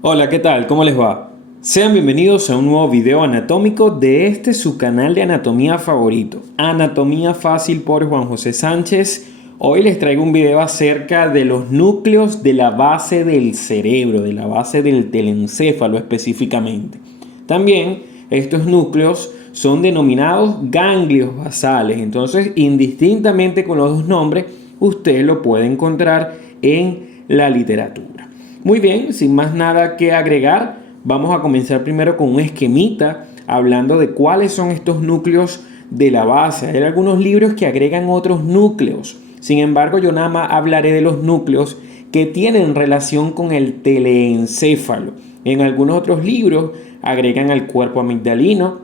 Hola, ¿qué tal? ¿Cómo les va? Sean bienvenidos a un nuevo video anatómico de su canal de anatomía favorito, Anatomía Fácil por Juan José Sánchez. Hoy les traigo un video acerca de los núcleos de la base del cerebro, de la base del telencéfalo específicamente. También estos núcleos son denominados ganglios basales, entonces indistintamente con los dos nombres, usted lo puede encontrar en la literatura. Muy bien, sin más nada que agregar, vamos a comenzar primero con un esquemita hablando de cuáles son estos núcleos de la base. Hay algunos libros que agregan otros núcleos. Sin embargo, yo nada más hablaré de los núcleos que tienen relación con el teleencéfalo. En algunos otros libros agregan al cuerpo amigdalino,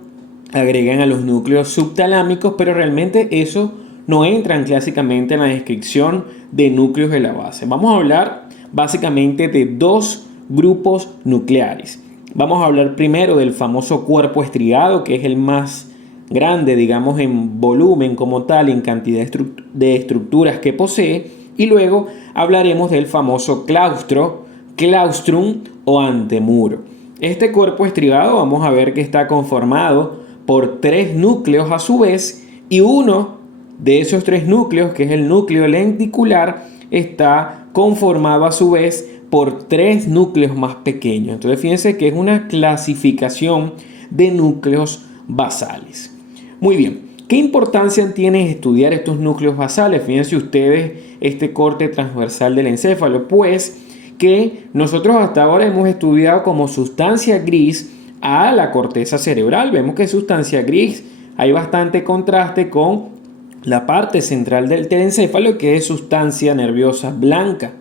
agregan a los núcleos subtalámicos, pero realmente eso no entran clásicamente en la descripción de núcleos de la base. Vamos a hablar básicamente de dos grupos nucleares. Vamos a hablar primero del famoso cuerpo estriado, que es el más grande, digamos, en volumen como tal, en cantidad de estructuras que posee, y luego hablaremos del famoso claustro, claustrum o antemuro. Este cuerpo estriado vamos a ver que está conformado por tres núcleos a su vez, y uno de esos tres núcleos, que es el núcleo lenticular, está conformado a su vez por tres núcleos más pequeños. Entonces fíjense que es una clasificación de núcleos basales. Muy bien, ¿qué importancia tiene estudiar estos núcleos basales? Fíjense ustedes este corte transversal del encéfalo, pues que nosotros hasta ahora hemos estudiado como sustancia gris a la corteza cerebral. Vemos que sustancia gris hay bastante contraste con la parte central del telencéfalo, que es sustancia nerviosa blanca.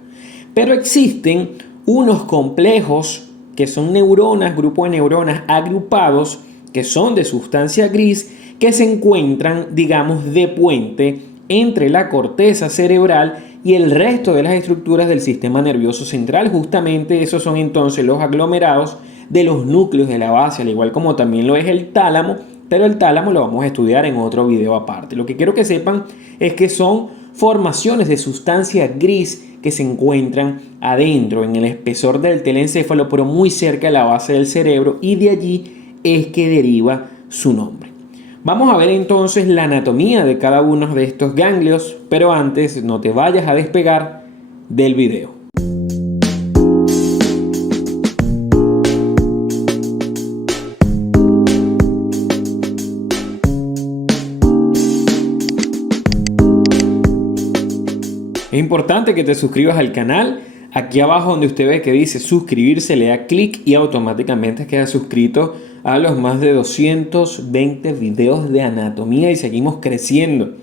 Pero existen unos complejos que son neuronas, grupo de neuronas agrupados, que son de sustancia gris, que se encuentran, digamos, de puente entre la corteza cerebral y el resto de las estructuras del sistema nervioso central. Justamente esos son entonces los aglomerados de los núcleos de la base, al igual como también lo es el tálamo, pero el tálamo lo vamos a estudiar en otro video aparte. Lo que quiero que sepan es que son formaciones de sustancia gris que se encuentran adentro, en el espesor del telencéfalo, pero muy cerca de la base del cerebro, y de allí es que deriva su nombre. Vamos a ver entonces la anatomía de cada uno de estos ganglios, pero antes no te vayas a despegar del video. Es importante que te suscribas al canal. Aquí abajo donde usted ve que dice suscribirse, le da clic y automáticamente queda suscrito a los más de 220 videos de anatomía y seguimos creciendo.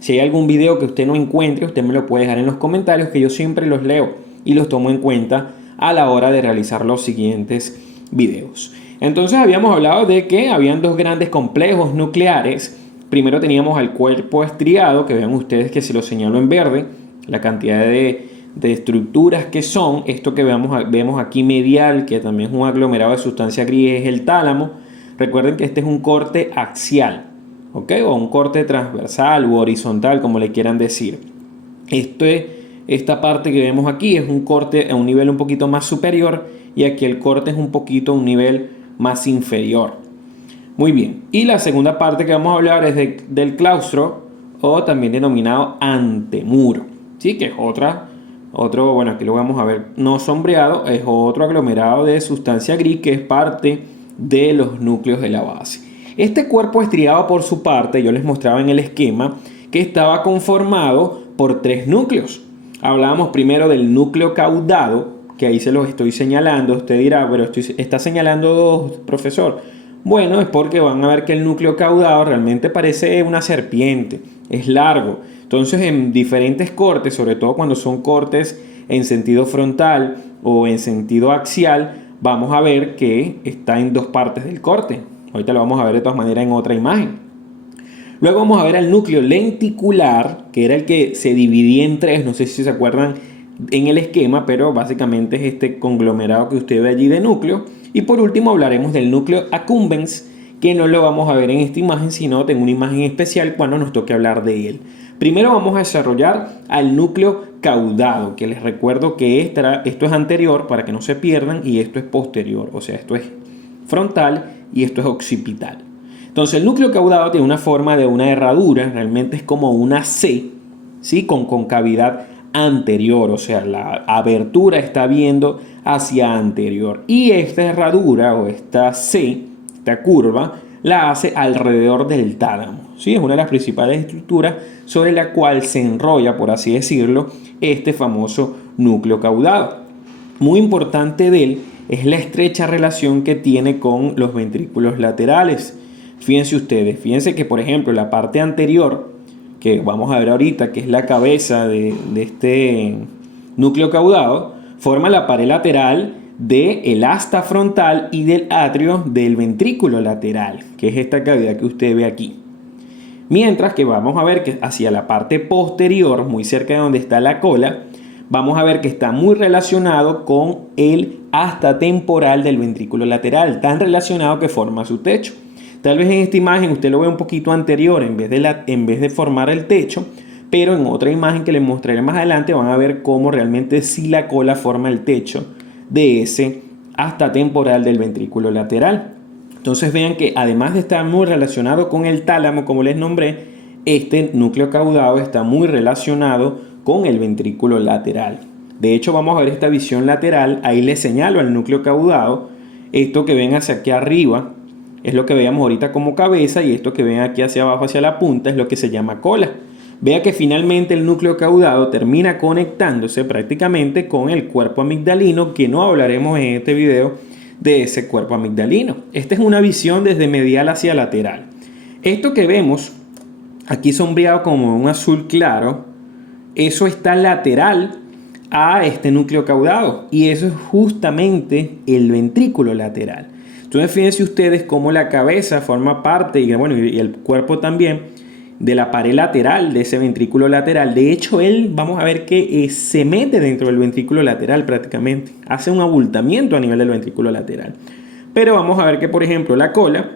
Si hay algún video que usted no encuentre, usted me lo puede dejar en los comentarios, que yo siempre los leo y los tomo en cuenta a la hora de realizar los siguientes videos. Entonces habíamos hablado de que habían dos grandes complejos nucleares. Primero teníamos al cuerpo estriado, que vean ustedes que se lo señalo en verde, la cantidad de estructuras que son. Esto que vemos aquí medial, que también es un aglomerado de sustancia gris, es el tálamo. Recuerden que este es un corte axial, ¿ok? O un corte transversal u horizontal, como le quieran decir. Esta parte que vemos aquí es un corte a un nivel un poquito más superior, y aquí el corte es un poquito a un nivel más inferior. Muy bien, y la segunda parte que vamos a hablar es del claustro, o también denominado antemuro. Sí, que es otro, bueno, aquí lo vamos a ver no sombreado, es otro aglomerado de sustancia gris que es parte de los núcleos de la base. Este cuerpo estriado, por su parte, yo les mostraba en el esquema que estaba conformado por tres núcleos. Hablábamos primero del núcleo caudado, que ahí se los estoy señalando. Usted dirá, pero está señalando dos, profesor. Bueno, es porque van a ver que el núcleo caudado realmente parece una serpiente, es largo. Entonces, en diferentes cortes, sobre todo cuando son cortes en sentido frontal o en sentido axial, vamos a ver que está en dos partes del corte. Ahorita lo vamos a ver de todas maneras en otra imagen. Luego vamos a ver al núcleo lenticular, que era el que se dividía en tres, no sé si se acuerdan en el esquema, pero básicamente es este conglomerado que usted ve allí de núcleo. Y por último hablaremos del núcleo accumbens, que no lo vamos a ver en esta imagen, sino en una imagen especial cuando nos toque hablar de él. Primero vamos a desarrollar al núcleo caudado, que les recuerdo que esto es anterior para que no se pierdan y esto es posterior, o sea, esto es frontal y esto es occipital. Entonces el núcleo caudado tiene una forma de una herradura, realmente es como una C, ¿sí? Con concavidad anterior, o sea, la abertura está viendo hacia anterior. Y esta herradura o esta C, esta curva, la hace alrededor del tálamo, ¿sí? Es una de las principales estructuras sobre la cual se enrolla, por así decirlo, este famoso núcleo caudado. Muy importante de él es la estrecha relación que tiene con los ventrículos laterales. Fíjense ustedes, fíjense que por ejemplo la parte anterior, que vamos a ver ahorita, que es la cabeza de este núcleo caudado, forma la pared lateral del asta frontal y del atrio del ventrículo lateral, que es esta cavidad que usted ve aquí. Mientras que vamos a ver que hacia la parte posterior, muy cerca de donde está la cola, vamos a ver que está muy relacionado con el asta temporal del ventrículo lateral, tan relacionado que forma su techo. Tal vez en esta imagen usted lo ve un poquito anterior en vez de formar el techo, pero en otra imagen que les mostraré más adelante van a ver cómo realmente sí la cola forma el techo de ese asta temporal del ventrículo lateral. Entonces vean que además de estar muy relacionado con el tálamo, como les nombré, este núcleo caudado está muy relacionado con el ventrículo lateral. De hecho, vamos a ver esta visión lateral. Ahí les señalo al núcleo caudado. Esto que ven hacia aquí arriba es lo que veíamos ahorita como cabeza, y esto que ven aquí hacia abajo, hacia la punta, es lo que se llama cola. Vea que finalmente el núcleo caudado termina conectándose prácticamente con el cuerpo amigdalino, que no hablaremos en este video de ese cuerpo amigdalino. Esta es una visión desde medial hacia lateral. Esto que vemos aquí sombreado como un azul claro, eso está lateral a este núcleo caudado, y eso es justamente el ventrículo lateral. Entonces fíjense ustedes cómo la cabeza forma parte, y el cuerpo también, de la pared lateral de ese ventrículo lateral. De hecho, vamos a ver que se mete dentro del ventrículo lateral prácticamente. Hace un abultamiento a nivel del ventrículo lateral. Pero vamos a ver que, por ejemplo, la cola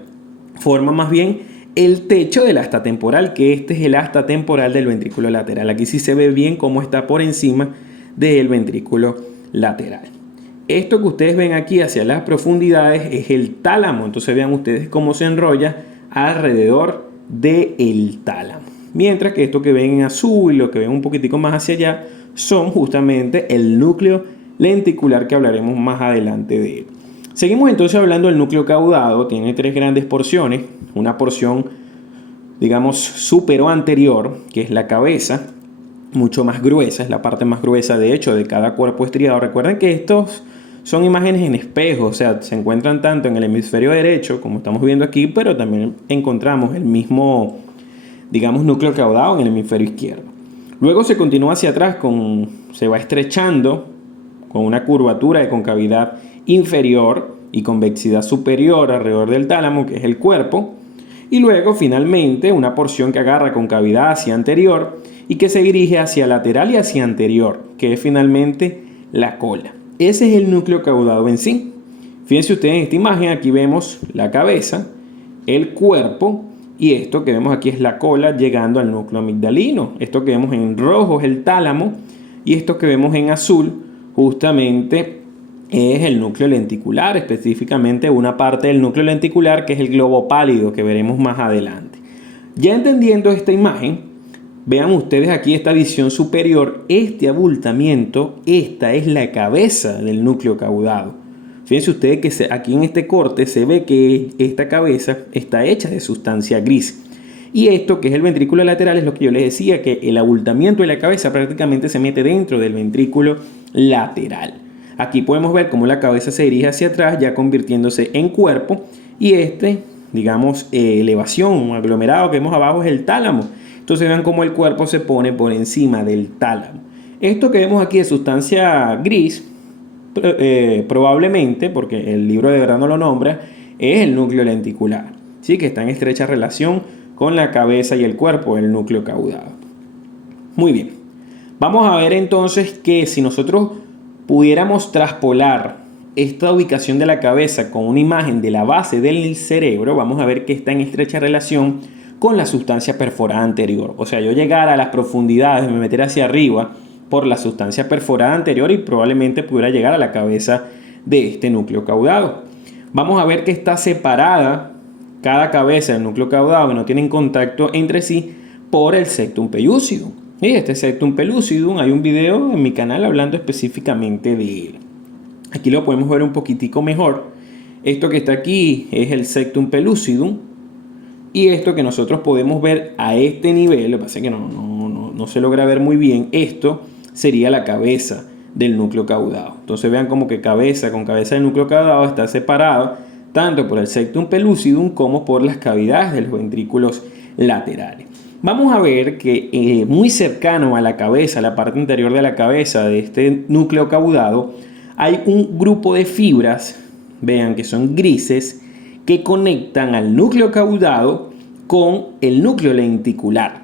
forma más bien el techo del asta temporal, que este es el asta temporal del ventrículo lateral. Aquí sí se ve bien cómo está por encima del ventrículo lateral. Esto que ustedes ven aquí hacia las profundidades es el tálamo. Entonces vean ustedes cómo se enrolla alrededor del tálamo. Mientras que esto que ven en azul y lo que ven un poquitico más hacia allá son justamente el núcleo lenticular, que hablaremos más adelante de él. Seguimos entonces hablando del núcleo caudado. Tiene tres grandes porciones. Una porción, digamos, supero anterior, que es la cabeza, mucho más gruesa, es la parte más gruesa de hecho de cada cuerpo estriado. Recuerden que estos son imágenes en espejo, o sea, se encuentran tanto en el hemisferio derecho, como estamos viendo aquí, pero también encontramos el mismo, digamos, núcleo caudado en el hemisferio izquierdo. Luego se continúa hacia atrás, se va estrechando con una curvatura de concavidad inferior y convexidad superior alrededor del tálamo, que es el cuerpo. Y luego, finalmente, una porción que agarra concavidad hacia anterior y que se dirige hacia lateral y hacia anterior, que es finalmente la cola. Ese es el núcleo caudado en sí. Fíjense ustedes en esta imagen, aquí vemos la cabeza, el cuerpo, y esto que vemos aquí es la cola llegando al núcleo amigdalino. Esto que vemos en rojo es el tálamo, y esto que vemos en azul justamente es el núcleo lenticular, específicamente una parte del núcleo lenticular que es el globo pálido, que veremos más adelante. Ya entendiendo esta imagen, vean ustedes aquí esta visión superior, este abultamiento, esta es la cabeza del núcleo caudado. Fíjense ustedes que aquí en este corte se ve que esta cabeza está hecha de sustancia gris. Y esto que es el ventrículo lateral es lo que yo les decía, que el abultamiento de la cabeza prácticamente se mete dentro del ventrículo lateral. Aquí podemos ver cómo la cabeza se dirige hacia atrás, ya convirtiéndose en cuerpo, y digamos, elevación, aglomerado que vemos abajo es el tálamo. Entonces vean cómo el cuerpo se pone por encima del tálamo. Esto que vemos aquí de sustancia gris, probablemente, porque el libro de verdad no lo nombra, es el núcleo lenticular, ¿sí? Que está en estrecha relación con la cabeza y el cuerpo, el núcleo caudado. Muy bien. Vamos a ver entonces que si nosotros pudiéramos traspolar esta ubicación de la cabeza con una imagen de la base del cerebro, vamos a ver que está en estrecha relación con la sustancia perforada anterior. O sea, yo llegar a las profundidades, me meter hacia arriba por la sustancia perforada anterior y probablemente pudiera llegar a la cabeza de este núcleo caudado. Vamos a ver que está separada cada cabeza del núcleo caudado, que no tienen contacto entre sí, por el septum pellucidum. Y este septum pellucidum, hay un video en mi canal hablando específicamente de él. Aquí lo podemos ver un poquitico mejor. Esto que está aquí es el septum pellucidum. Y esto que nosotros podemos ver a este nivel, lo que pasa es que no se logra ver muy bien, esto sería la cabeza del núcleo caudado. Entonces vean como que cabeza con cabeza del núcleo caudado está separado tanto por el septum pellucidum como por las cavidades de los ventrículos laterales. Vamos a ver que muy cercano a la cabeza, la parte interior de la cabeza de este núcleo caudado, hay un grupo de fibras, vean que son grises, que conectan al núcleo caudado con el núcleo lenticular.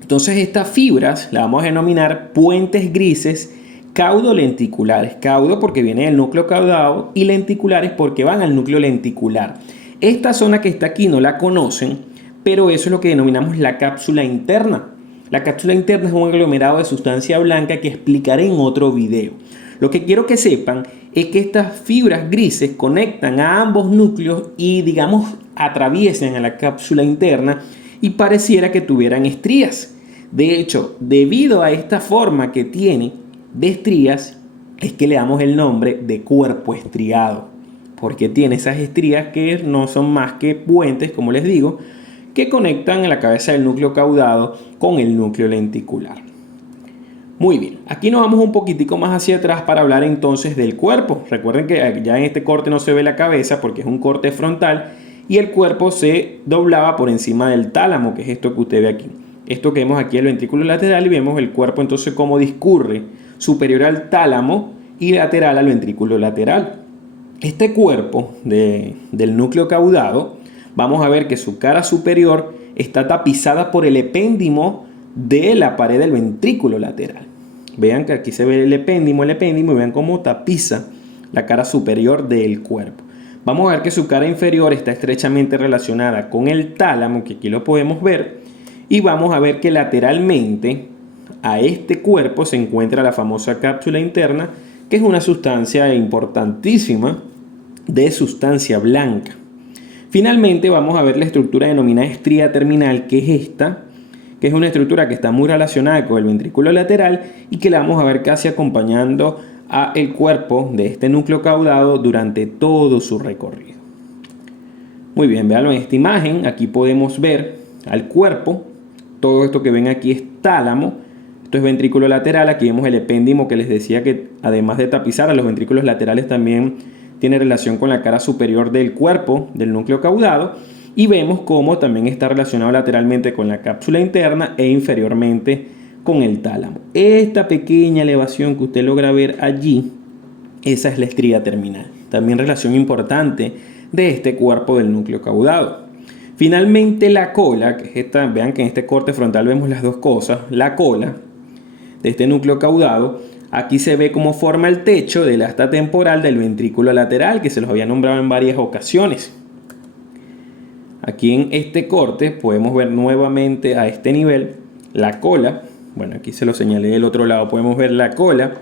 Entonces estas fibras las vamos a denominar puentes grises caudo-lenticulares. Caudo porque viene del núcleo caudado y lenticulares porque van al núcleo lenticular. Esta zona que está aquí no la conocen, pero eso es lo que denominamos la cápsula interna. La cápsula interna es un aglomerado de sustancia blanca que explicaré en otro video. Lo que quiero que sepan es que estas fibras grises conectan a ambos núcleos y, digamos, atraviesan a la cápsula interna y pareciera que tuvieran estrías. De hecho, debido a esta forma que tiene de estrías, es que le damos el nombre de cuerpo estriado, porque tiene esas estrías que no son más que puentes, como les digo, que conectan a la cabeza del núcleo caudado con el núcleo lenticular. Muy bien, aquí nos vamos un poquitico más hacia atrás para hablar entonces del cuerpo. Recuerden que ya en este corte no se ve la cabeza porque es un corte frontal y el cuerpo se doblaba por encima del tálamo, que es esto que usted ve aquí. Esto que vemos aquí es el ventrículo lateral y vemos el cuerpo entonces cómo discurre superior al tálamo y lateral al ventrículo lateral. Este cuerpo del núcleo caudado, vamos a ver que su cara superior está tapizada por el epéndimo de la pared del ventrículo lateral. Vean que aquí se ve el epéndimo y vean cómo tapiza la cara superior del cuerpo. Vamos a ver que su cara inferior está estrechamente relacionada con el tálamo, que aquí lo podemos ver, y vamos a ver que lateralmente a este cuerpo se encuentra la famosa cápsula interna, que es una sustancia importantísima de sustancia blanca. Finalmente vamos a ver la estructura denominada estría terminal, que es esta, que es una estructura que está muy relacionada con el ventrículo lateral y que la vamos a ver casi acompañando a el cuerpo de este núcleo caudado durante todo su recorrido. Muy bien, véanlo en esta imagen. Aquí podemos ver al cuerpo. Todo esto que ven aquí es tálamo. Esto es ventrículo lateral. Aquí vemos el epéndimo que les decía que además de tapizar a los ventrículos laterales también tiene relación con la cara superior del cuerpo del núcleo caudado. Y vemos cómo también está relacionado lateralmente con la cápsula interna e inferiormente con el tálamo. Esta pequeña elevación que usted logra ver allí, esa es la estría terminal. También relación importante de este cuerpo del núcleo caudado. Finalmente la cola, que es esta, vean que en este corte frontal vemos las dos cosas. La cola de este núcleo caudado, aquí se ve cómo forma el techo del asta temporal del ventrículo lateral, que se los había nombrado en varias ocasiones. Aquí en este corte podemos ver nuevamente a este nivel la cola. Bueno, aquí se lo señalé del otro lado. Podemos ver la cola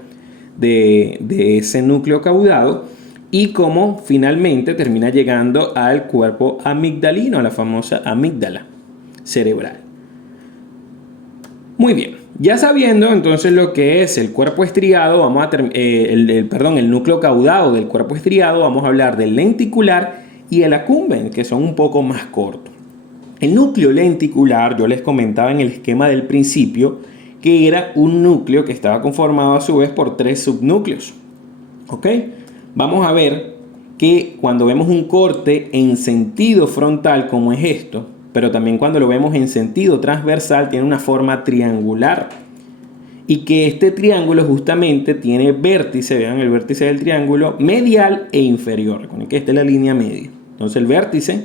de ese núcleo caudado y cómo finalmente termina llegando al cuerpo amigdalino, a la famosa amígdala cerebral. Muy bien, ya sabiendo entonces lo que es el cuerpo estriado, vamos a el núcleo caudado del cuerpo estriado, vamos a hablar del lenticular y el accumbens, que son un poco más cortos. El núcleo lenticular, yo les comentaba en el esquema del principio, que era un núcleo que estaba conformado a su vez por 3 subnúcleos. ¿Ok? Vamos a ver que cuando vemos un corte en sentido frontal, como es esto, pero también cuando lo vemos en sentido transversal, tiene una forma triangular. Y que este triángulo justamente tiene vértice, vean el vértice del triángulo, medial e inferior. Recuerden que esta es la línea media. Entonces el vértice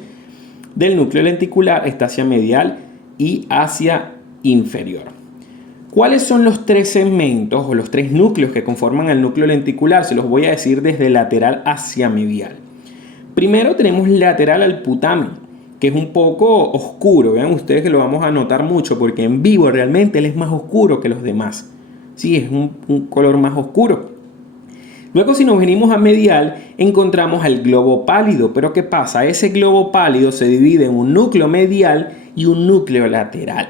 del núcleo lenticular está hacia medial y hacia inferior. ¿Cuáles son los 3 segmentos o los 3 núcleos que conforman el núcleo lenticular? Se los voy a decir desde lateral hacia medial. Primero tenemos lateral al putamen, que es un poco oscuro. Vean ustedes que lo vamos a notar mucho porque en vivo realmente él es más oscuro que los demás. Sí, es un color más oscuro. Luego, si nos venimos a medial, encontramos al globo pálido. Pero ¿qué pasa? Ese globo pálido se divide en un núcleo medial y un núcleo lateral.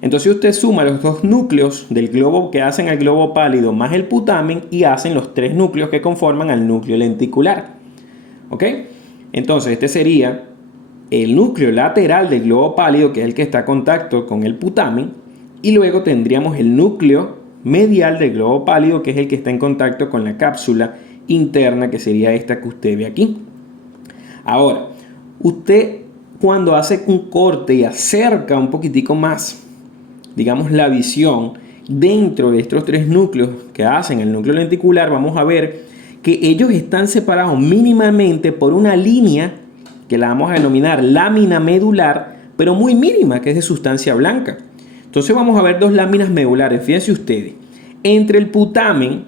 Entonces usted suma los dos núcleos del globo que hacen al globo pálido más el putamen y hacen los tres núcleos que conforman al núcleo lenticular. ¿Ok? Entonces este sería el núcleo lateral del globo pálido, que es el que está en contacto con el putamen, y luego tendríamos el núcleo medial del globo pálido, que es el que está en contacto con la cápsula interna, que sería esta que usted ve aquí. Ahora, usted cuando hace un corte y acerca un poquitico más, digamos, la visión dentro de estos tres núcleos que hacen el núcleo lenticular, vamos a ver que ellos están separados mínimamente por una línea que la vamos a denominar lámina medular, pero muy mínima, que es de sustancia blanca. Entonces vamos a ver dos láminas medulares. Fíjense ustedes, entre el putamen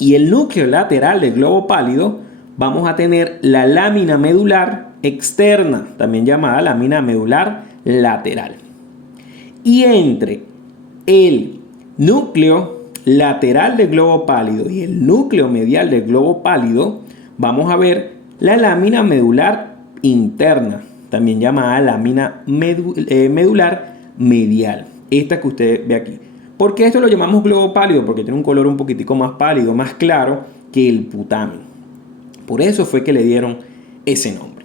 y el núcleo lateral del globo pálido vamos a tener la lámina medular externa, también llamada lámina medular lateral. Y entre el núcleo lateral del globo pálido y el núcleo medial del globo pálido vamos a ver la lámina medular interna, también llamada lámina medular medial. Esta que usted ve aquí. ¿Por qué esto lo llamamos globo pálido? Porque tiene un color un poquitico más pálido, más claro que el putamen. Por eso fue que le dieron ese nombre.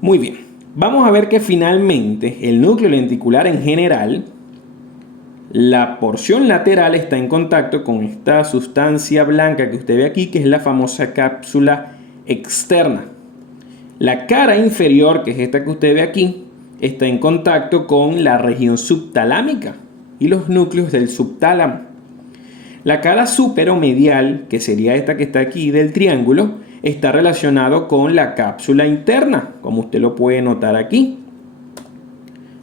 Muy bien. Vamos a ver que finalmente el núcleo lenticular en general, la porción lateral está en contacto con esta sustancia blanca que usted ve aquí, que es la famosa cápsula externa. La cara inferior, que es esta que usted ve aquí, está en contacto con la región subtalámica y los núcleos del subtálamo. La cara superomedial, que sería esta que está aquí del triángulo, está relacionado con la cápsula interna, como usted lo puede notar aquí.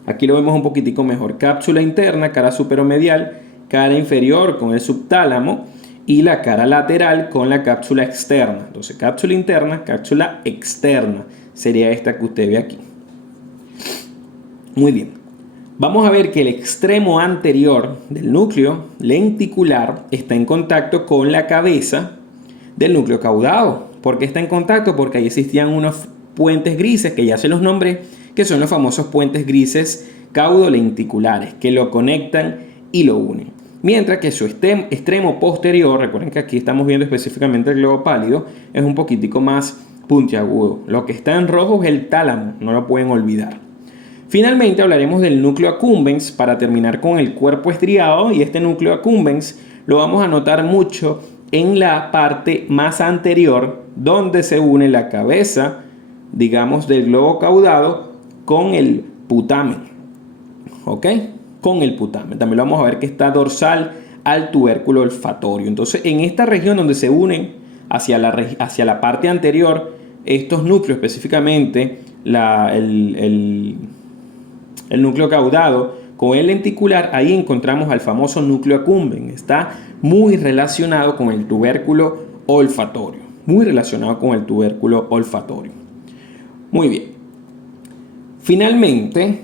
Aquí lo vemos un poquitico mejor. Cápsula interna, cara superomedial, cara inferior con el subtálamo y la cara lateral con la cápsula externa. Entonces, cápsula interna, cápsula externa sería esta que usted ve aquí. Muy bien. Vamos a ver que el extremo anterior del núcleo lenticular está en contacto con la cabeza del núcleo caudado. ¿Por qué está en contacto? Porque ahí existían unos puentes grises que ya se los nombré, que son los famosos puentes grises caudolenticulares, que lo conectan y lo unen. Mientras que su extremo posterior, recuerden que aquí estamos viendo específicamente el globo pálido, es un poquitico más puntiagudo. Lo que está en rojo es el tálamo, no lo pueden olvidar. Finalmente hablaremos del núcleo accumbens para terminar con el cuerpo estriado, y este núcleo accumbens lo vamos a notar mucho en la parte más anterior, donde se une la cabeza, digamos, del globo caudado con el putamen. ¿Ok? Con el putamen. También lo vamos a ver que está dorsal al tubérculo olfatorio. Entonces, en esta región donde se unen hacia la parte anterior, estos núcleos, específicamente el núcleo caudado con el lenticular, ahí encontramos al famoso núcleo accumbens. Está muy relacionado con el tubérculo olfatorio. Muy relacionado con el tubérculo olfatorio. Muy bien. Finalmente,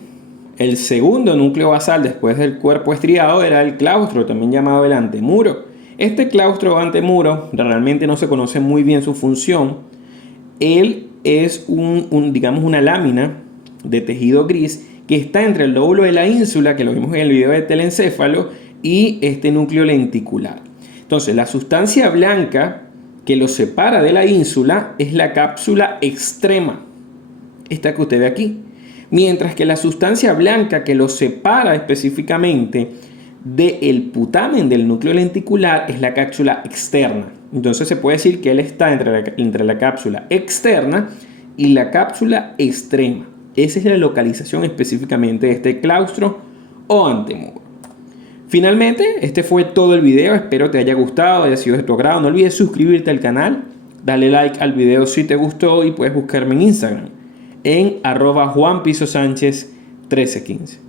el segundo núcleo basal después del cuerpo estriado era el claustro, también llamado el antemuro. Este claustro o antemuro realmente no se conoce muy bien su función. Él es digamos, una lámina de tejido gris que está entre el lóbulo de la ínsula, que lo vimos en el video de telencéfalo, y este núcleo lenticular. Entonces, la sustancia blanca que lo separa de la ínsula es la cápsula extrema, esta que usted ve aquí. Mientras que la sustancia blanca que lo separa específicamente del putamen del núcleo lenticular es la cápsula externa. Entonces se puede decir que él está entre la cápsula externa y la cápsula extrema. Esa es la localización específicamente de este claustro o antemuro. Finalmente, este fue todo el video. Espero te haya gustado, haya sido de tu agrado. No olvides suscribirte al canal, dale like al video si te gustó y puedes buscarme en Instagram en @JuanPisoSánchez1315.